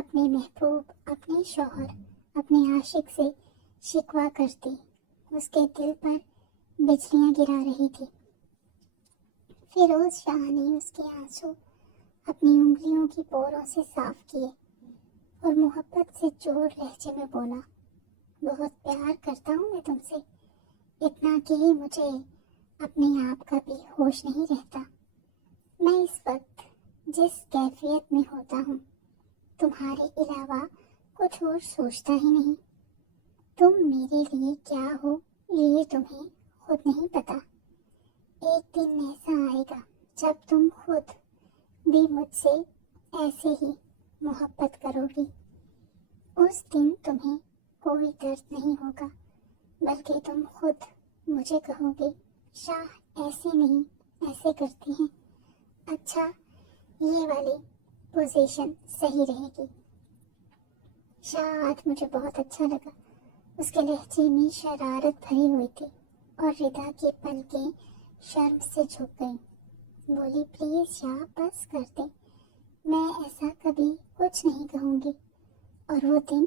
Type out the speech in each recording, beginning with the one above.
اپنے محبوب، اپنے شوہر، اپنے عاشق سے شکوہ کرتی، اس کے دل پر بجلیاں گرا رہی تھی۔ فیروز شاہ نے اس کے آنسو اپنی انگلیوں کی پوروں سے صاف کیے اور محبت سے چور لہجے میں بولا، بہت پیار کرتا ہوں میں تم سے، اتنا کہ مجھے اپنے آپ کا بھی ہوش نہیں رہتا۔ میں اس وقت جس کیفیت میں ہوتا ہوں تمہارے علاوہ کچھ اور سوچتا ہی نہیں۔ تم میرے لیے کیا ہو یہ تمہیں خود نہیں پتا۔ ایک دن ایسا آئے گا جب تم خود بھی مجھ سے ایسے ہی محبت کرو گی۔ اس دن تمہیں کوئی درد نہیں ہوگا، بلکہ تم خود مجھے کہو گے، شاہ ایسے نہیں، ایسے کرتی ہیں، اچھا یہ والی پوزیشن صحیح رہے گی۔ شاہ آج مجھے بہت اچھا لگا۔ اس کے لہجے میں شرارت بھری ہوئی تھی اور ردا کی پلکیں شرم سے جھک گئیں۔ بولی، پلیز شاہ بس کر دیں، میں ایسا کبھی کچھ نہیں کہوں گی اور وہ دن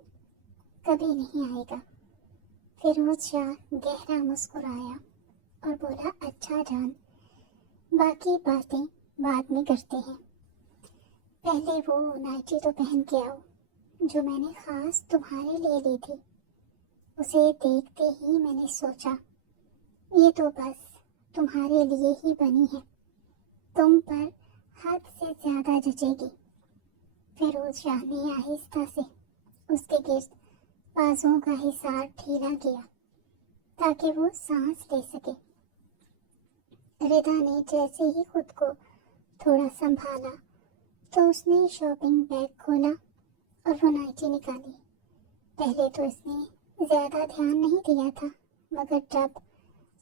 کبھی نہیں آئے گا۔ فیروز شاہ گہرا مسکرایا اور بولا، اچھا جان، باقی باتیں بعد میں کرتے ہیں، پہلے وہ نائٹی تو پہن کے آؤ جو میں نے خاص تمہارے لیے لی تھی۔ اسے دیکھتے ہی میں نے سوچا، یہ تو بس تمہارے لیے ہی بنی ہے، تم پر حد سے زیادہ جچے گی۔ فیروز شاہ نے آہستہ سے اس کے گرد بازوں کا حصار ڈھیلا کیا تاکہ وہ سانس لے سکے۔ ردا نے جیسے ہی خود کو تھوڑا سنبھالا تو اس نے شاپنگ بیگ کھولا اور وہ نائٹی نکالی۔ پہلے تو اس نے زیادہ دھیان نہیں دیا تھا، مگر جب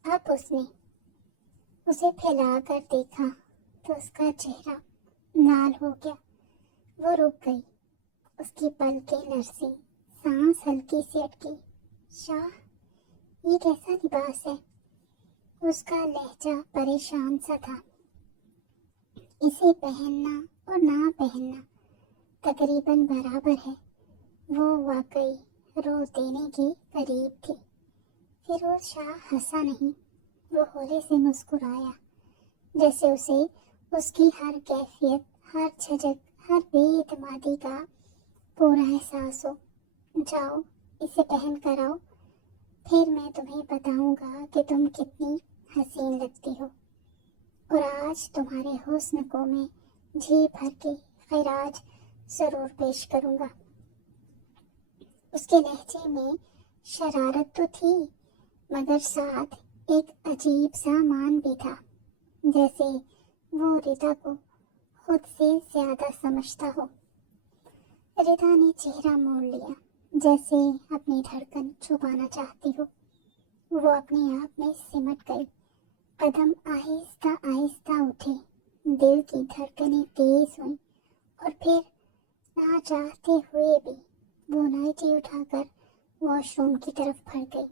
اب اس نے اسے پھیلا کر دیکھا تو اس کا چہرہ لال ہو گیا۔ وہ رک گئی، اس کی پلکیں لرزیں، سانس ہلکی سی اٹکی۔ شاہ، یہ کیسا لباس ہے؟ اس کا لہجہ پریشان سا تھا۔ اسے پہننا اور نہ پہننا تقریباً برابر ہے۔ وہ واقعی رو دینے کے قریب تھی۔ فیروز شاہ ہنسا نہیں، وہ ہولے سے مسکرایا، جیسے اسے اس کی ہر کیفیت، ہر جھجک، ہر بے اعتمادی کا پورا احساس ہو۔ جاؤ اسے پہن کر آؤ، پھر میں تمہیں بتاؤں گا کہ تم کتنی حسین لگتی ہو، اور آج تمہارے حسن کو میں جی بھر کے خراج ضرور پیش کروں گا۔ اس کے لہجے میں شرارت تو تھی، مگر ساتھ ایک عجیب سا مان بھی تھا، جیسے وہ ردا کو خود سے زیادہ سمجھتا ہو۔ ردا نے چہرہ موڑ لیا، جیسے اپنی دھڑکن چھپانا چاہتی ہو۔ وہ اپنے آپ میں سمٹ گئی، قدم آہستہ آہستہ اٹھے، دل کی دھڑکنیں تیز ہوئیں، اور پھر نہ چاہتے ہوئے بھی وہ نائٹی اٹھا کر واش روم کی طرف بڑھ گئی۔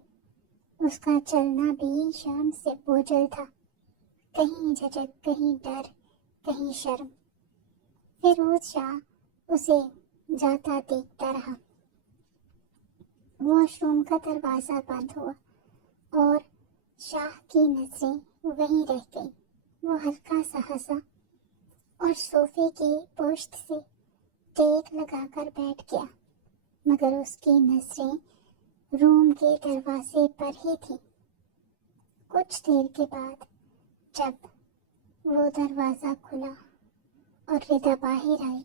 اس کا چلنا بھی شرم سے بوجھل تھا، کہیں جھجک، کہیں ڈر، کہیں شرم۔ فیروز شاہ اسے جاتا دیکھتا رہا۔ واش روم کا دروازہ بند ہوا اور شاہ کی نظریں وہیں رہ گئیں۔ وہ ہلکا سا ہنسا اور صوفے کی پشت سے ٹیک لگا کر بیٹھ گیا، مگر اس کی نظریں روم کے دروازے پر ہی تھیں۔ کچھ دیر کے بعد جب وہ دروازہ کھلا اور ردا باہر آئی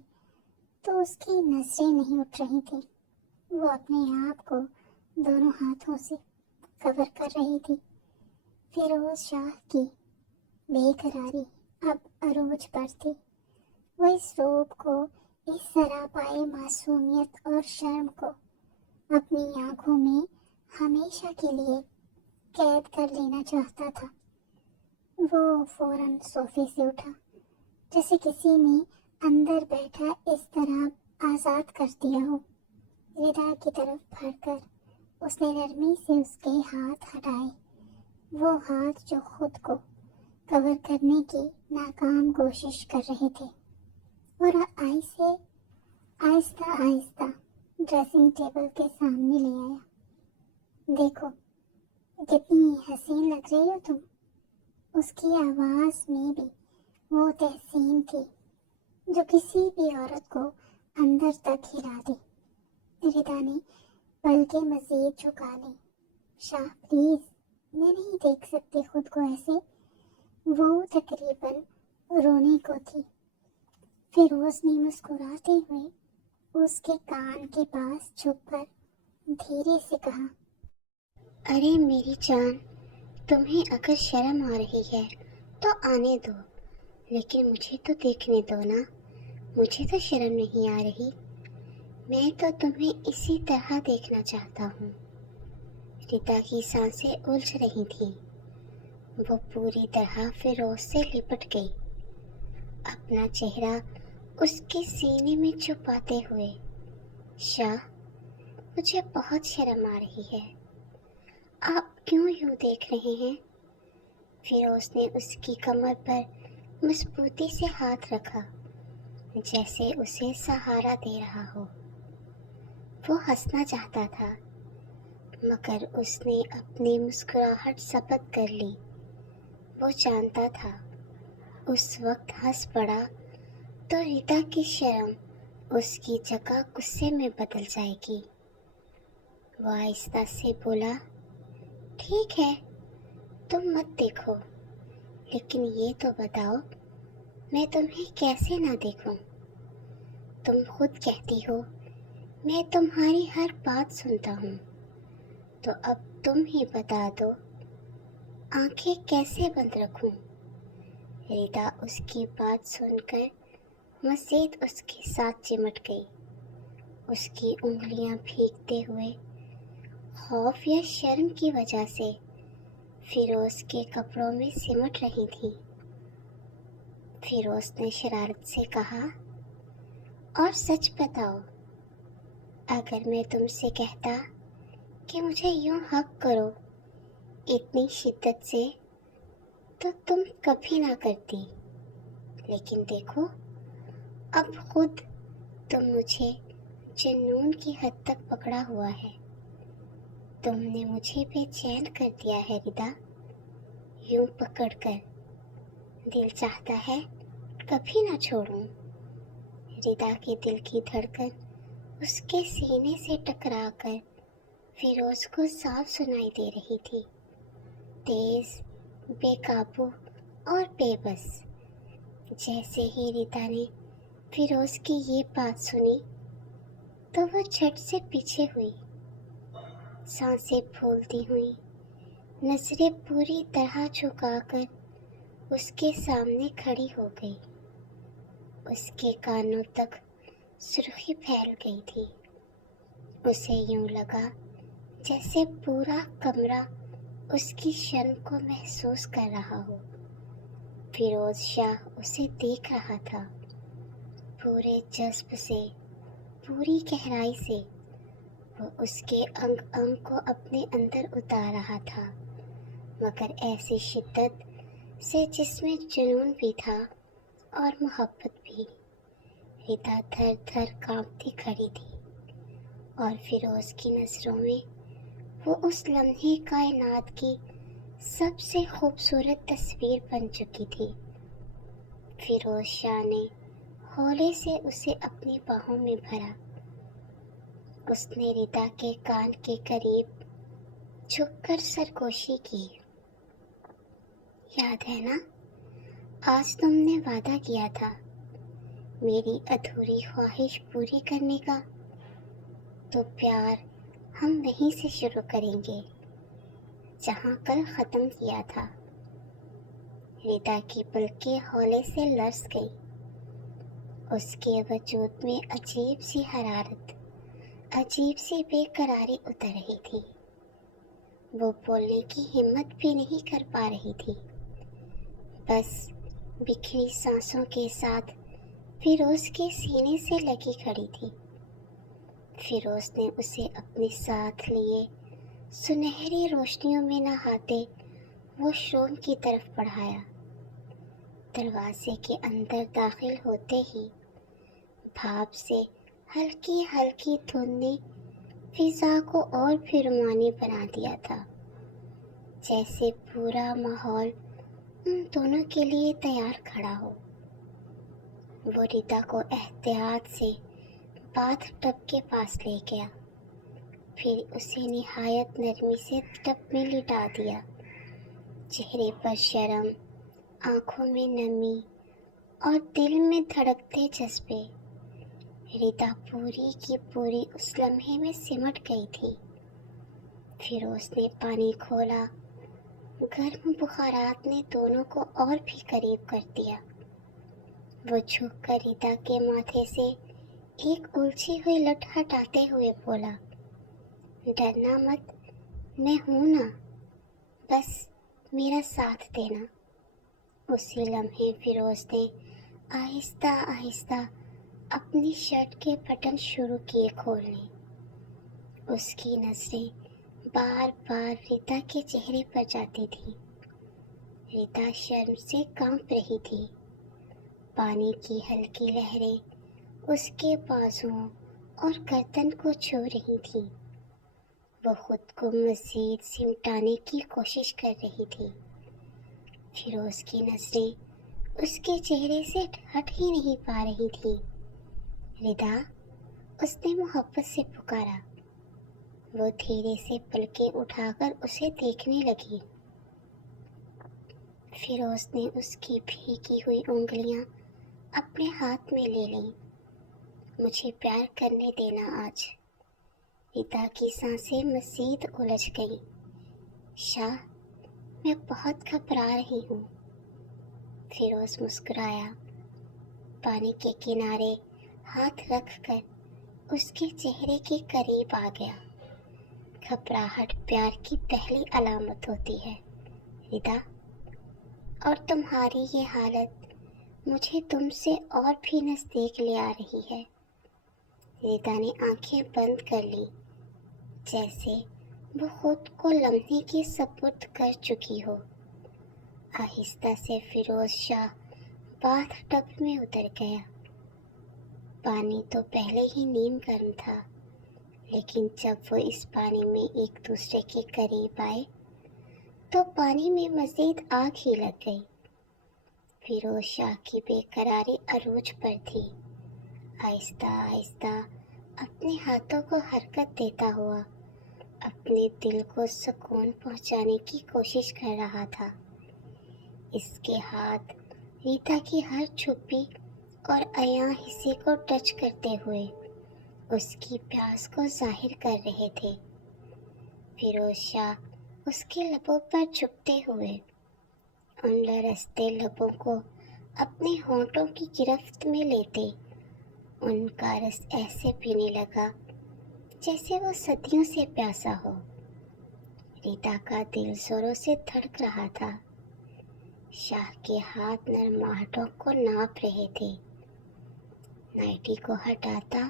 تو اس کی نظریں نہیں اٹھ رہی تھیں۔ وہ اپنے آپ کو دونوں ہاتھوں سے کور کر رہی تھی۔ فیروز شاہ کی بے قراری اب عروج پر تھی۔ وہ اس روب کو، اس سراپائے معصومیت اور شرم کو اپنی آنکھوں میں ہمیشہ کے لیے قید کر لینا چاہتا تھا۔ وہ فوراً صوفے سے اٹھا، جیسے کسی نے اندر بیٹھا اس طرح آزاد کر دیا ہو۔ ردا کی طرف بڑھ کر اس نے نرمی سے اس کے ہاتھ ہٹائے، وہ ہاتھ جو خود کو کور کرنے کی ناکام کوشش کر رہے تھے، اور آہستہ آہستہ ڈریسنگ ٹیبل کے سامنے لے آیا۔ دیکھو کتنی حسین لگ رہی ہو تم۔ اس کی آواز میں بھی وہ تحسین تھی جو کسی بھی عورت کو اندر تک ہلا دے۔ ردا نے پلکیں مزید جھکا لی۔ شاہ پلیز، میں نہیں دیکھ سکتی خود کو ایسے۔ وہ تقریباً رونے کو تھی۔ فیروز نے مسکراتے ہوئے اس کے کان کے پاس جھک کر دھیرے سے کہا، ارے میری جان، تمہیں اگر شرم آ رہی ہے تو آنے دو، لیکن مجھے تو دیکھنے دو نا۔ مجھے تو شرم نہیں آ رہی، میں تو تمہیں اسی طرح دیکھنا چاہتا ہوں۔ ردا کی سانسیں الجھ رہی تھیں۔ وہ پوری طرح فیروز سے لپٹ گئی، اپنا چہرہ اس کے سینے میں چھپاتے ہوئے۔ شاہ، مجھے بہت شرم آ رہی ہے، آپ کیوں یوں دیکھ رہے ہیں؟ فیروز نے اس کی کمر پر مضبوطی سے ہاتھ رکھا، جیسے اسے سہارا دے رہا ہو۔ وہ ہنسنا چاہتا تھا، مگر اس نے اپنی مسکراہٹ ضبط کر لی۔ وہ جانتا تھا اس وقت ہنس پڑا تو ردا کی شرم اس کی جگہ غصے میں بدل جائے گی۔ وہ آہستہ سے بولا، ٹھیک ہے، تم مت دیکھو، لیکن یہ تو بتاؤ میں تمہیں کیسے نہ دیکھوں؟ تم خود کہتی ہو میں تمہاری ہر بات سنتا ہوں، تو اب تم ہی بتا دو آنکھیں کیسے بند رکھوں؟ ردا اس کی بات سن کر مزید اس کے ساتھ چمٹ گئی۔ اس کی انگلیاں بھیگتے ہوئے خوف یا شرم کی وجہ سے فیروز کے کپڑوں میں سمٹ رہی تھی۔ فیروز نے شرارت سے کہا، اور سچ بتاؤ، اگر میں تم سے کہتا کہ مجھے یوں حق کرو اتنی شدت سے تو تم کبھی نہ کرتی، لیکن دیکھو اب خود تم مجھے جنون کی حد تک پکڑا ہوا ہے۔ تم نے مجھے بے چین کر دیا ہے ردا، یوں پکڑ کر دل چاہتا ہے کبھی نہ چھوڑوں۔ ردا کے دل کی دھڑکن اس کے سینے سے ٹکرا کر فیروز کو صاف سنائی دے رہی تھی، تیز، بے قابو اور بے بس۔ جیسے ہی ردا نے فیروز کی یہ بات سنی تو وہ جھٹ سے پیچھے ہوئی، سانسیں پھولتی ہوئی، نظریں پوری طرح جھکا کر اس کے سامنے کھڑی ہو گئی۔ اس کے کانوں تک سرخی پھیل گئی تھی۔ اسے یوں لگا جیسے پورا کمرہ اس کی شرم کو محسوس کر رہا ہو۔ فیروز شاہ اسے دیکھ رہا تھا، پورے جذب سے، پوری گہرائی سے۔ وہ اس کے انگ انگ کو اپنے اندر اتار رہا تھا، مگر ایسی شدت سے جس میں جنون بھی تھا اور محبت بھی۔ ردا تھر تھر کانپتی کھڑی تھی، اور فیروز کی نظروں میں وہ اس لمحے کائنات کی سب سے خوبصورت تصویر بن چکی تھی۔ فیروز شاہ نے ہولے سے اسے اپنی باہوں میں بھرا۔ اس نے ردا کے کان کے قریب جھک کر سرگوشی کی۔ یاد ہے نا، آج تم نے وعدہ کیا تھا میری ادھوری خواہش پوری کرنے کا، تو پیار ہم وہیں سے شروع کریں گے جہاں کل ختم کیا تھا۔ ردا کی پلکیں ہولے سے لرز گئی۔ اس کے وجود میں عجیب سی حرارت، عجیب سی بے قراری اتر رہی تھی۔ وہ بولنے کی ہمت بھی نہیں کر پا رہی تھی، بس بکھری سانسوں کے ساتھ فیروز کے سینے سے لگی کھڑی تھی۔ فیروز نے اسے اپنے ساتھ لیے سنہری روشنیوں میں نہاتے واش روم کی طرف بڑھایا۔ دروازے کے اندر داخل ہوتے ہی بھاپ سے ہلکی ہلکی دھند نے فضا کو اور بھی رومانی بنا دیا تھا، جیسے پورا ماحول ان دونوں کے لیے تیار کھڑا ہو۔ وہ ریتا کو احتیاط سے باتھ ٹب کے پاس لے گیا، پھر اسے نہایت نرمی سے ٹب میں لٹا دیا۔ چہرے پر شرم، آنکھوں میں نمی اور دل میں دھڑکتے جذبے، ریتا پوری کی پوری اس لمحے میں سمٹ گئی تھی۔ پھر اس نے پانی کھولا، گرم بخارات نے دونوں کو اور بھی قریب کر دیا۔ وہ جھک کر ریتا کے ماتھے سے ایک الجھی ہوئی لٹ ہٹاتے ہوئے بولا، ڈرنا مت، میں ہوں نا، بس میرا ساتھ دینا۔ اسی لمحے فیروز نے آہستہ آہستہ اپنی شرٹ کے بٹن شروع کیے کھولنے۔ اس کی نظریں بار بار ریتا کے چہرے پر جاتی تھی۔ ریتا شرم سے کانپ رہی تھی۔ پانی کی ہلکی لہریں اس کے بازوؤں اور گردن کو چھو رہی تھیں۔ وہ خود کو مزید سمٹانے کی کوشش کر رہی تھی۔ فیروز کی نظریں اس کے چہرے سے ہٹ ہی نہیں پا رہی تھی۔ ریتا، اس نے محبت سے پکارا۔ وہ دھیرے سے پلکیں اٹھا کر اسے دیکھنے لگی۔ فیروز نے اس کی بھیگی ہوئی انگلیاں اپنے ہاتھ میں لے لیں۔ مجھے پیار کرنے دینا آج۔ ریتا کی سانسیں مزید الجھ گئیں۔ شاہ، میں بہت گھبرا رہی ہوں۔ فیروز مسکرایا، پانی کے کنارے ہاتھ رکھ کر اس کے چہرے کے قریب آ گیا۔ گھبراہٹ پیار کی پہلی علامت ہوتی ہے ریتا، اور تمہاری یہ حالت مجھے تم سے اور بھی نزدیک لے آ رہی ہے۔ ریتا نے آنکھیں بند کر لی، جیسے وہ خود کو لمحے کی سپرد کر چکی ہو۔ آہستہ سے فیروز شاہ باتھ ٹب میں اتر گیا۔ پانی تو پہلے ہی نیم گرم تھا، لیکن جب وہ اس پانی میں ایک دوسرے کے قریب آئے تو پانی میں مزید آگ ہی لگ گئی۔ فیروز شاہ کی بے قراری عروج پر تھی۔ آہستہ آہستہ اپنے ہاتھوں کو حرکت دیتا ہوا اپنے دل کو سکون پہنچانے کی کوشش کر رہا تھا۔ اس کے ہاتھ ریتا کی ہر چھپی اور عیاں حصے کو ٹچ کرتے ہوئے اس کی پیاس کو ظاہر کر رہے تھے۔ فیروز شاہ اس کے لبوں پر چپتے ہوئے ان لرزتے لبوں کو اپنے ہونٹوں کی گرفت میں لیتے ان کا رس ایسے پینے لگا جیسے وہ صدیوں سے پیاسا ہو۔ ریتا کا دل زوروں سے دھڑک رہا تھا۔ شاہ کے ہاتھ نرم آہٹوں کو ناپ رہے تھے۔ نائٹی کو ہٹاتا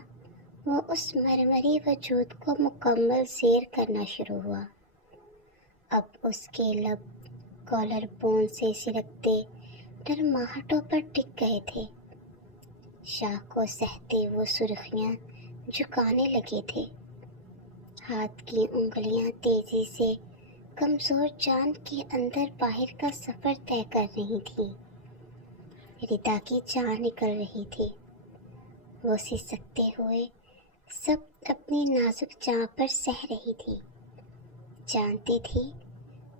وہ اس مرمری وجود کو مکمل زیر کرنا شروع ہوا۔ اب اس کے لب کالر بون سے سرکتے نرم آہٹوں پر ٹک گئے تھے۔ شاہ کو سہتے وہ سرخیاں جھکانے لگے تھے۔ ہاتھ کی انگلیاں تیزی سے کمزور جان کے اندر باہر کا سفر طے کر رہی تھیں۔ ریتا کی جان نکل رہی تھی۔ وہ سسکتے ہوئے سب اپنی نازک جاں پر سہ رہی تھی۔ جانتی تھی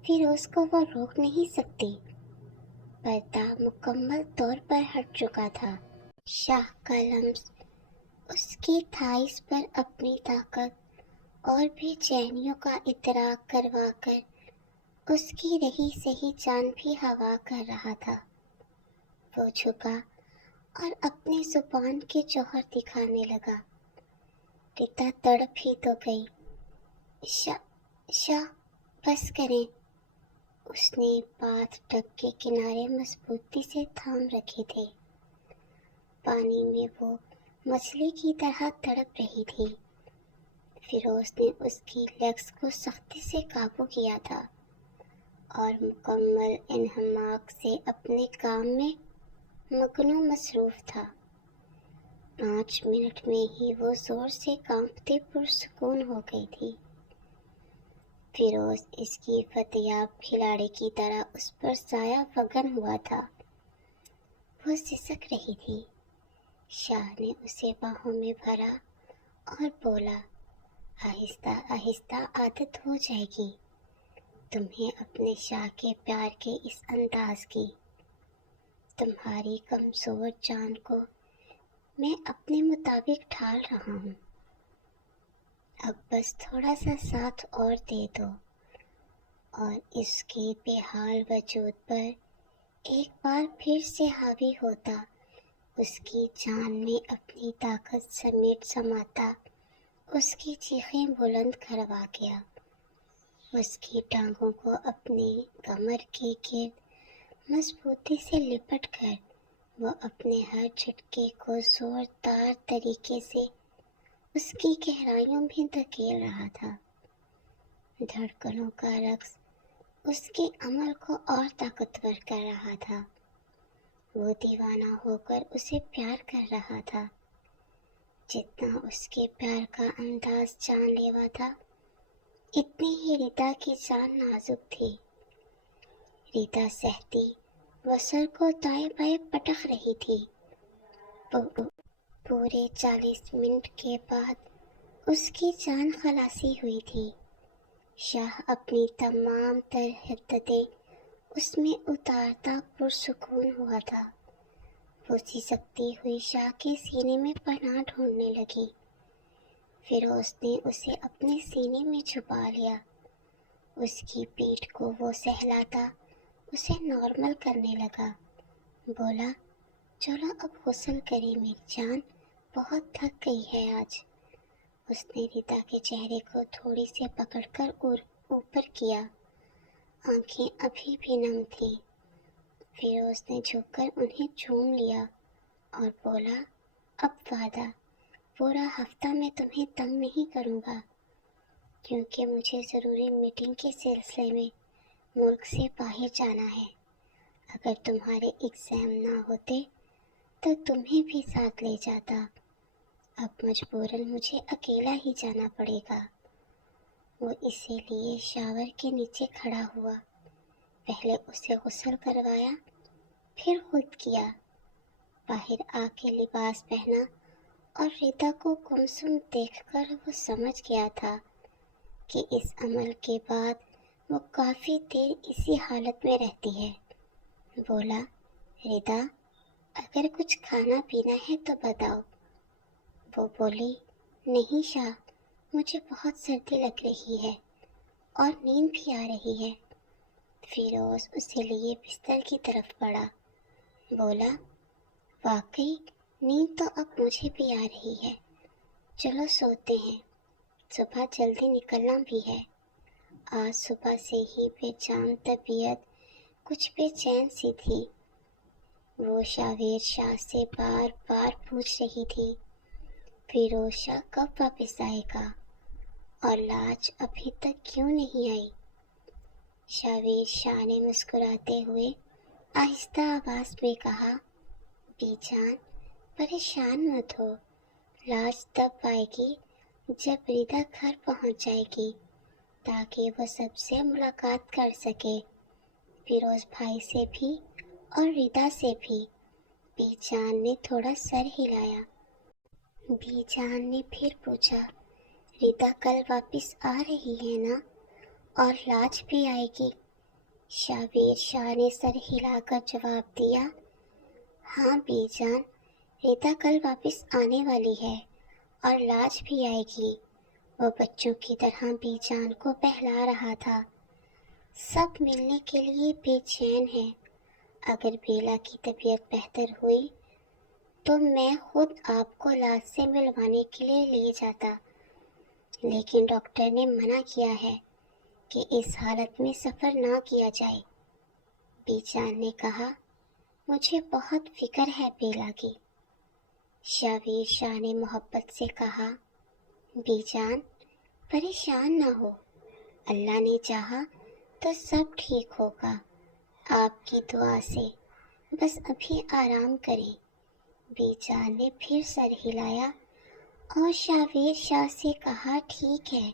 فیروز کو وہ روک نہیں سکتی۔ پردہ مکمل طور پر ہٹ چکا تھا۔ شاہ کا لمس اس کی تھائس پر اپنی طاقت اور بے چینیوں کا ادراک کروا کر اس کی رہی سہی جان بھی ہوا کر رہا تھا۔ وہ جھکا اور اپنی زبان کے جوہر دکھانے لگا۔ ریتا تڑپ ہی تو گئی۔ شاہ بس کریں۔ اس نے باتھ ٹب کے کنارے مضبوطی سے تھام رکھے تھے۔ پانی میں وہ مچھلی کی طرح تڑپ رہی تھی۔ فیروز نے اس کی لیگز کو سختی سے قابو کیا تھا اور مکمل انہماک سے اپنے کام میں مگن و مصروف تھا۔ 5 منٹ میں ہی وہ زور سے کانپتے پرسکون ہو گئی تھی۔ فیروز اس کی فتیاب کھلاڑی کی طرح اس پر سایہ فگن ہوا تھا۔ وہ سسک رہی تھی۔ شاہ نے اسے باہوں میں بھرا اور بولا، آہستہ آہستہ عادت ہو جائے گی تمہیں اپنے شاہ کے پیار کے اس انداز کی۔ تمہاری کمزور جان کو میں اپنے مطابق ڈھال رہا ہوں، اب بس تھوڑا سا ساتھ اور دے دو۔ اور اس کے بے حال وجود پر ایک بار پھر سے حاوی ہوتا، اس کی جان میں اپنی طاقت سمیٹ سماتا، اس کی چیخیں بلند کروا گیا۔ اس کی ٹانگوں کو اپنے کمر کے گرد مضبوطی سے لپٹ کر وہ اپنے ہر جھٹکے کو زوردار طریقے سے اس کی گہرائیوں میں دھکیل رہا تھا۔ دھڑکنوں کا رقص اس کے عمل کو اور طاقتور کر رہا تھا۔ وہ دیوانہ ہو کر اسے پیار کر رہا تھا۔ جتنا اس کے پیار کا انداز جان لیوا تھا، اتنی ہی ریتا کی جان نازک تھی۔ ریتا سہتی وصل کو دائیں بائیں پٹک رہی تھی۔ پورے 40 منٹ کے بعد اس کی جان خلاصی ہوئی تھی۔ شاہ اپنی تمام تر حدتیں اس میں اتارتا پرسکون ہوا تھا۔ وہ سسکتی ہوئی شاہ کے سینے میں پناہ ڈھونڈنے لگی۔ فیروز نے اسے اپنے سینے میں چھپا لیا۔ اس کی پیٹھ کو وہ سہلاتا اسے نارمل کرنے لگا۔ بولا، چلو اب غسل کریں میری جان، بہت تھک گئی ہے آج۔ اس نے ریتا کے چہرے کو تھوڑی سے پکڑ کر اوپر کیا۔ آنکھیں ابھی بھی نم تھیں۔ فیروز نے جھک کر انہیں چوم لیا اور بولا، اب وعدہ، پورا ہفتہ میں تمہیں تنگ نہیں کروں گا، کیونکہ مجھے ضروری میٹنگ کے سلسلے میں ملک سے باہر جانا ہے۔ اگر تمہارے ایگزام نہ ہوتے تو تمہیں بھی ساتھ لے جاتا، اب مجبوراً مجھے اکیلا ہی جانا پڑے گا۔ وہ اسی لیے شاور کے نیچے کھڑا ہوا، پہلے اسے غسل کروایا، پھر خود کیا۔ باہر آ کے لباس پہنا اور ریتا کو گمسم دیکھ کر وہ سمجھ گیا تھا کہ اس عمل کے بعد وہ کافی دیر اسی حالت میں رہتی ہے۔ بولا، ریتا، اگر کچھ کھانا پینا ہے تو بتاؤ۔ وہ بولی، نہیں شاہ، مجھے بہت سردی لگ رہی ہے اور نیند بھی آ رہی ہے۔ فیروز اسے لیے بستر کی طرف بڑھا۔ بولا، واقعی نیند تو اب مجھے بھی آ رہی ہے، چلو سوتے ہیں، صبح جلدی نکلنا بھی ہے۔ آج صبح سے ہی بے جان طبیعت کچھ بے چین سی تھی۔ وہ شاویر شاہ سے بار بار پوچھ رہی تھی، فیروز شاہ کب واپس آئے گا اور لاج ابھی تک کیوں نہیں آئی۔ شاویر شاہ نے مسکراتے ہوئے آہستہ آواز میں کہا، بی جان، پریشان مت ہو، لاج تب آئے گی جب ریتا گھر پہنچ جائے گی، تاکہ وہ سب سے ملاقات کر سکے، فیروز بھائی سے بھی اور ریتا سے بھی۔ بی جان نے تھوڑا سر ہلایا۔ بی جان نے پھر پوچھا، ریتا کل واپس آ رہی ہے نا، اور لاج بھی آئے گی؟ شاویر شاہ نے سر ہلا کر جواب دیا، ہاں بی جان، ریتا کل واپس آنے والی ہے اور لاج بھی آئے گی۔ وہ بچوں کی طرح بی جان کو بہلا رہا تھا۔ سب ملنے کے لیے بے چین ہیں۔ اگر بیلا کی طبیعت بہتر ہوئی تو میں خود آپ کو لاج سے ملوانے کے لیے لے جاتا، لیکن ڈاکٹر نے منع کیا ہے کہ اس حالت میں سفر نہ کیا جائے۔ بی جان نے کہا، مجھے بہت فکر ہے بیلا کی۔ شاویر شاہ نے محبت سے کہا، بی جان، پریشان نہ ہو، اللہ نے چاہا تو سب ٹھیک ہوگا، آپ کی دعا سے، بس ابھی آرام کریں۔ بی جان نے پھر سر ہلایا اور شاویر شاہ سے کہا ٹھیک ہے،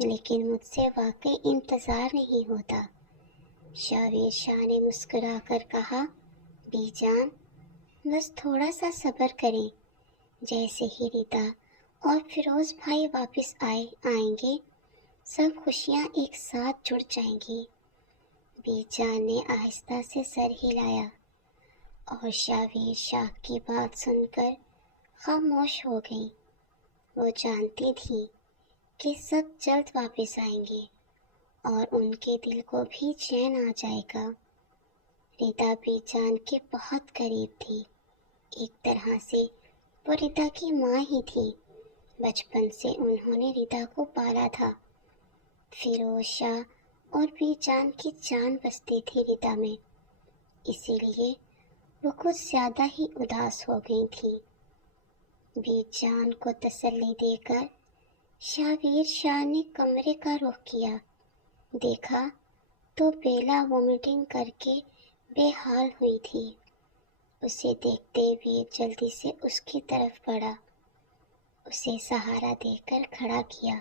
لیکن مجھ سے واقعی انتظار نہیں ہوتا۔ شاویر شاہ نے مسکرا کر کہا بی جان بس تھوڑا سا صبر کریں، جیسے ہی ریتا اور فیروز بھائی واپس آئیں گے سب خوشیاں ایک ساتھ جڑ جائیں گی۔ بی جان نے آہستہ سے سر ہلایا اور شاویر شاہ کی بات سن کر خاموش ہو گئی۔ وہ جانتی تھی کہ سب جلد واپس آئیں گے اور ان کے دل کو بھی چین آ جائے گا۔ ریتا بی جان کے بہت قریب تھی، ایک طرح سے وہ ریتا کی ماں ہی تھی۔ بچپن سے انہوں نے ریتا کو پالا تھا۔ فیروز شاہ اور بی جان کی جان بستی تھی ریتا میں، اسی لیے وہ کچھ زیادہ ہی اداس ہو گئی تھی۔ بی جان کو تسلی دے کر شاویر شاہ نے کمرے کا رخ کیا۔ دیکھا تو بیلا وومیٹنگ کر کے بے حال ہوئی تھی۔ اسے دیکھتے ہوئے جلدی سے اس کی طرف بڑھا، اسے سہارا دے کر کھڑا کیا۔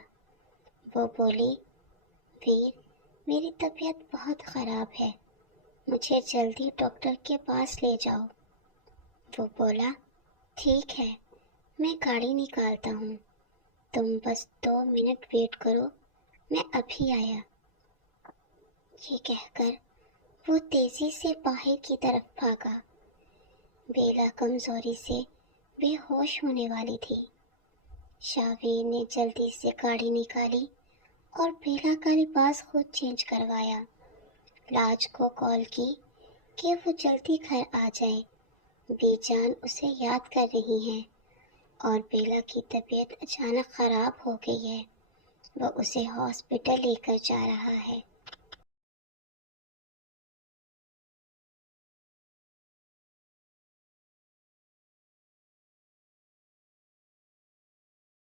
وہ بولی ویر میری طبیعت بہت خراب ہے، مجھے جلدی ڈاکٹر کے پاس لے جاؤ۔ وہ بولا ٹھیک ہے میں گاڑی نکالتا ہوں، تم بس 2 منٹ ویٹ کرو، میں ابھی آیا۔ یہ کہہ کر وہ تیزی سے باہر کی طرف بھاگا۔ بیلا کمزوری سے بے ہوش ہونے والی تھی۔ شاویر نے جلدی سے گاڑی نکالی اور بیلا کا لباس خود چینج کروایا۔ لاج کو کال کی کہ وہ جلدی گھر آ جائے، بی جان اسے یاد کر رہی ہیں اور بیلا کی طبیعت اچانک خراب ہو گئی ہے، وہ اسے ہاسپٹل لے کر جا رہا ہے۔